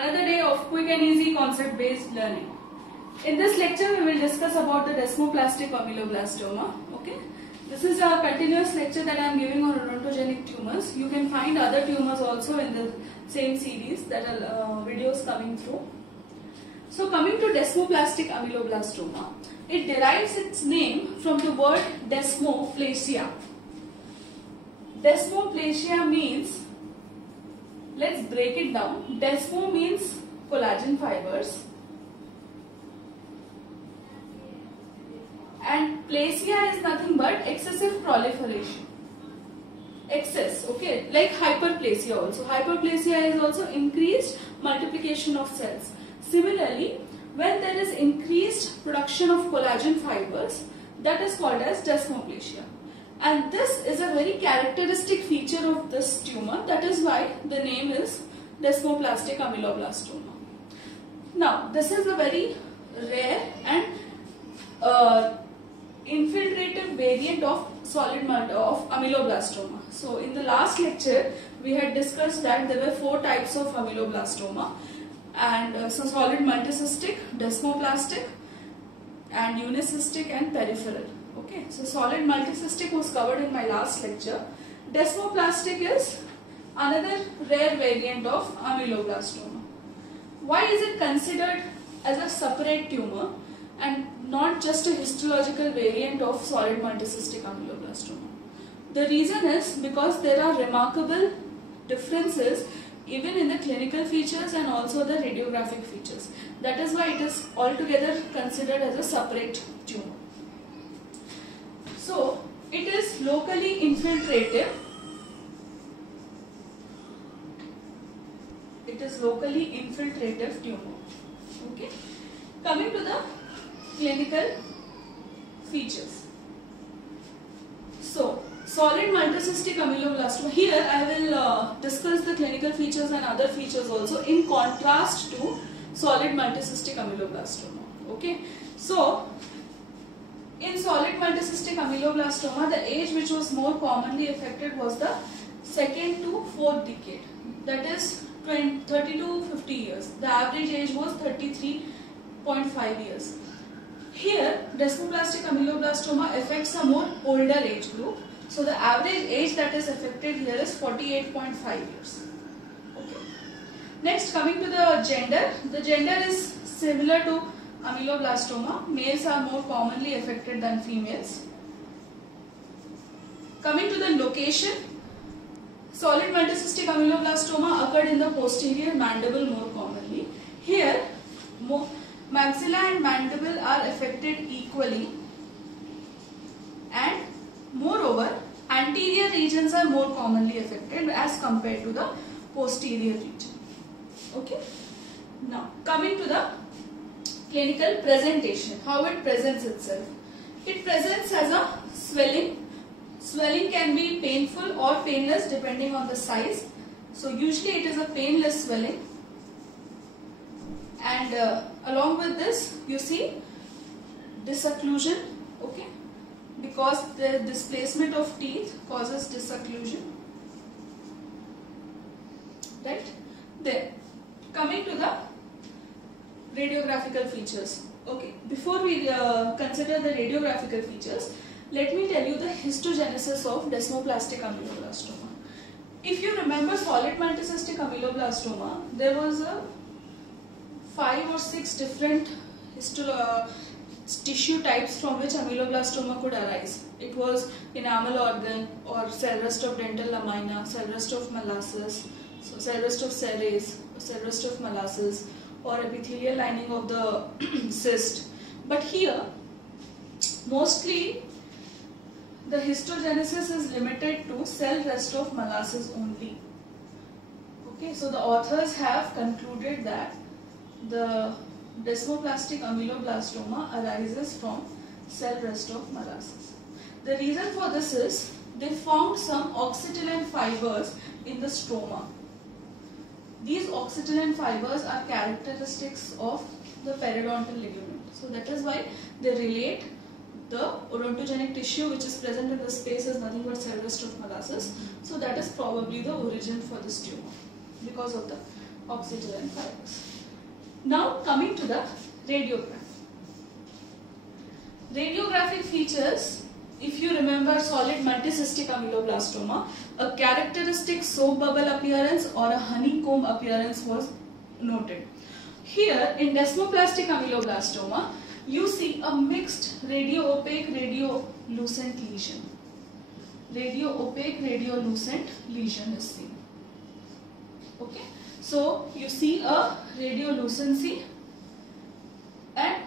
Another day of quick and easy concept based learning. In this lecture we will discuss about the desmoplastic ameloblastoma. Okay, this is a continuous lecture that I am giving on odontogenic tumors. You can find other tumors also in the same series, that are videos coming through. So coming to desmoplastic ameloblastoma, it derives its name from the word desmoplasia. Desmoplasia means, let's break it down. Desmo means collagen fibers and plasia is nothing but excessive proliferation. Excess, okay, like hyperplasia also. Hyperplasia is also increased multiplication of cells. Similarly, when there is increased production of collagen fibers, that is called as desmoplasia. And this is a very characteristic feature of this tumor. That is why the name is desmoplastic ameloblastoma. Now, this is a very rare and infiltrative variant of ameloblastoma. So, in the last lecture, we had discussed that there were 4 types of ameloblastoma, and so solid multicystic, desmoplastic, and unicystic and peripheral. Okay, so solid multicystic was covered in my last lecture. Desmoplastic is another rare variant of ameloblastoma. Why is it considered as a separate tumor and not just a histological variant of solid multicystic ameloblastoma? The reason is because there are remarkable differences even in the clinical features and also the radiographic features. That is why it is altogether considered as a separate tumor. So, it is locally infiltrative. It is locally infiltrative tumor. Okay. Coming to the clinical features. So, solid multicystic ameloblastoma. Here I will discuss the clinical features and other features also in contrast to solid multicystic ameloblastoma. Okay. So, in solid multicystic ameloblastoma, the age which was more commonly affected was the 2nd to 4th decade. That is 30 to 50 years. The average age was 33.5 years. Here, desmoplastic ameloblastoma affects a more older age group. So, the average age that is affected here is 48.5 years. Okay. Next, coming to the gender. The gender is similar to ameloblastoma. Males are more commonly affected than females. Coming to the location, solid multicystic ameloblastoma occurred in the posterior mandible more commonly. Here, maxilla and mandible are affected equally, and moreover, anterior regions are more commonly affected as compared to the posterior region. Okay. Now, coming to the clinical presentation, how it presents itself. It presents as a swelling. Swelling can be painful or painless depending on the size. So usually it is a painless swelling, and along with this you see disocclusion, okay, because the displacement of teeth causes disocclusion, right. Then coming to the radiographical features. Okay, before we consider the radiographical features, let me tell you the histogenesis of desmoplastic ameloblastoma. If you remember solid multicystic ameloblastoma, there was a 5 or 6 different tissue types from which ameloblastoma could arise. It was enamel organ, or cell rest of dental lamina, cell rest of molluscus, so cell rest of serrae, cell rest of molluscus, or epithelial lining of the cyst. But here, mostly the histogenesis is limited to cell rest of molluscus only. Okay, so the authors have concluded that the desmoplastic ameloblastoma arises from cell rest of molluscus. The reason for this is they found some oxytocin fibers in the stroma. These oxytocin fibers are characteristics of the periodontal ligament. So that is why they relate the odontogenic tissue which is present in the space is nothing but cell rest of molluscus. So that is probably the origin for this tumor, because of the oxygen fibers. Now coming to the radiograph. Radiographic features, if you remember solid multicystic ameloblastoma, a characteristic soap bubble appearance or a honeycomb appearance was noted. Here in desmoplastic ameloblastoma, you see a mixed radio-opaque, radiolucent lesion. Radio-opaque, radiolucent lesion is seen. Okay, so you see a radiolucency and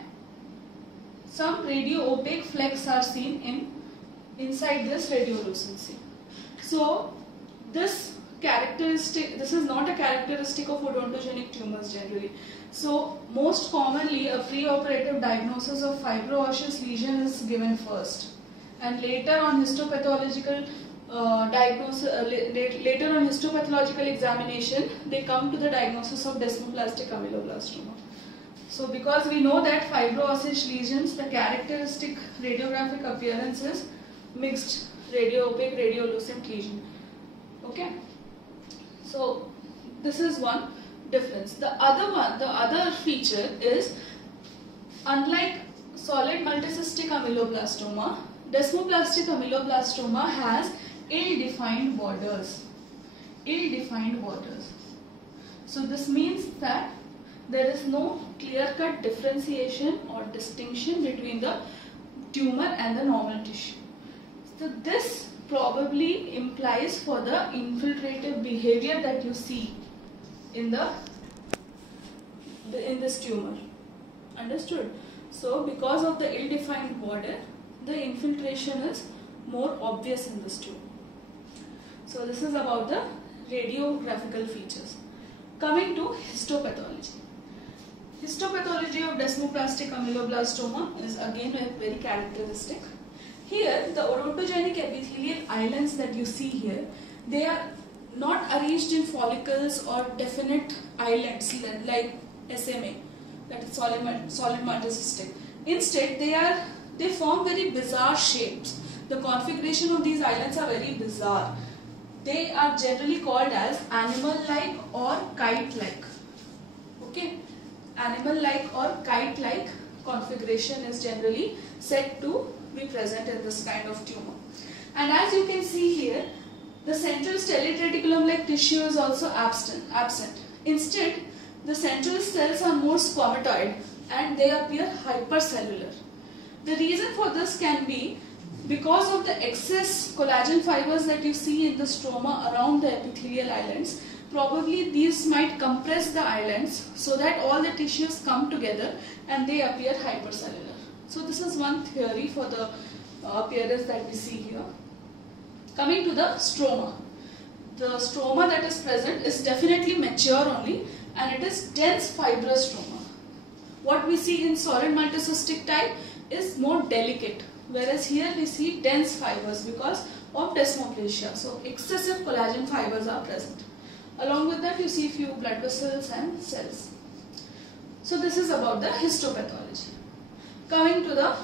some radio-opaque flecks are seen inside this radiolucency. So this is not a characteristic of odontogenic tumors generally. So most commonly a preoperative diagnosis of fibro-osseous lesion is given first, and later on histopathological examination they come to the diagnosis of desmoplastic ameloblastoma. So because we know that fibro-osseous lesions, the characteristic radiographic appearance is mixed radio-opaque, radiolucent lesion. Okay, so this is one difference. The other feature is, unlike solid multicystic ameloblastoma, desmoplastic ameloblastoma has ill-defined borders. So this means that there is no clear-cut differentiation or distinction between the tumor and the normal tissue. So this probably implies for the infiltrative behavior that you see in this tumor. Understood? So because of the ill-defined border, the infiltration is more obvious in this tumor. So this is about the radiographical features. Coming to histopathology. Histopathology of desmoplastic ameloblastoma is again very characteristic. Here the odontogenic epithelial islands that you see here, they are not arranged in follicles or definite islands like SMA, that is solid multicystic. Instead they form very bizarre shapes. The configuration of these islands are very bizarre. They are generally called as animal-like or kite-like. Okay, animal-like or kite-like configuration is generally said to be present in this kind of tumor. And as you can see here, the central stellate reticulum-like tissue is also absent. Instead, the central cells are more squamatoid and they appear hypercellular. The reason for this can be because of the excess collagen fibers that you see in the stroma around the epithelial islands. Probably these might compress the islands so that all the tissues come together and they appear hypercellular. So this is one theory for the appearance that we see here. Coming to the stroma. The stroma that is present is definitely mature only, and it is dense fibrous stroma. What we see in solid multicystic type is more delicate, whereas here we see dense fibers because of desmoplasia. So excessive collagen fibers are present. Along with that you see few blood vessels and cells. So this is about the histopathology. Coming to the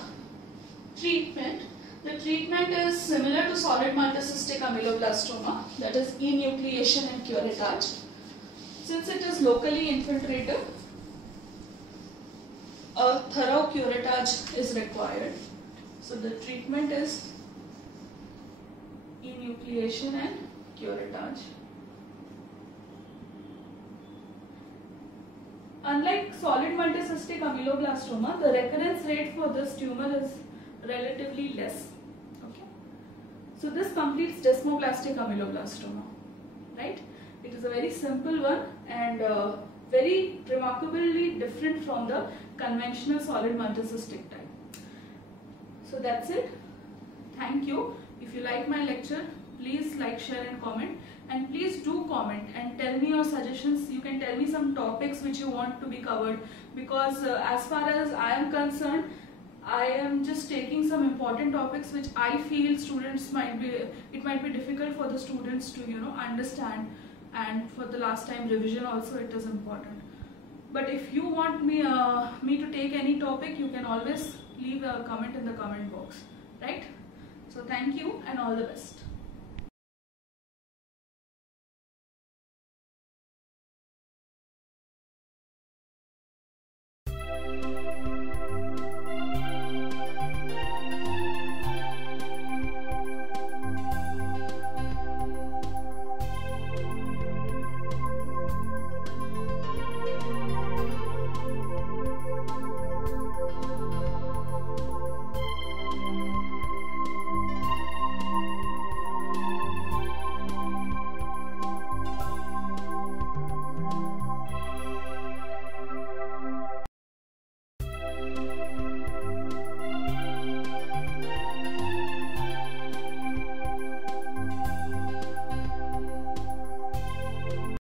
treatment. The treatment is similar to solid multicystic ameloblastoma, that is enucleation and curettage. Since it is locally infiltrative, a thorough curettage is required. So the treatment is enucleation and curettage. Unlike solid multicystic ameloblastoma, the recurrence rate for this tumor is relatively less. Okay, so this completes desmoplastic ameloblastoma, right? It is a very simple one and very remarkably different from the conventional solid multicystic type. So that's it. Thank you. If you like my lecture, please like, share and comment, and please do comment and tell me your suggestions. You can tell me some topics which you want to be covered, because as far as I am concerned, I am just taking some important topics which I feel students might be, it might be difficult for the students to understand, and for the last time revision also it is important. But if you want me to take any topic, you can always leave a comment in the comment box, right? So thank you and all the best.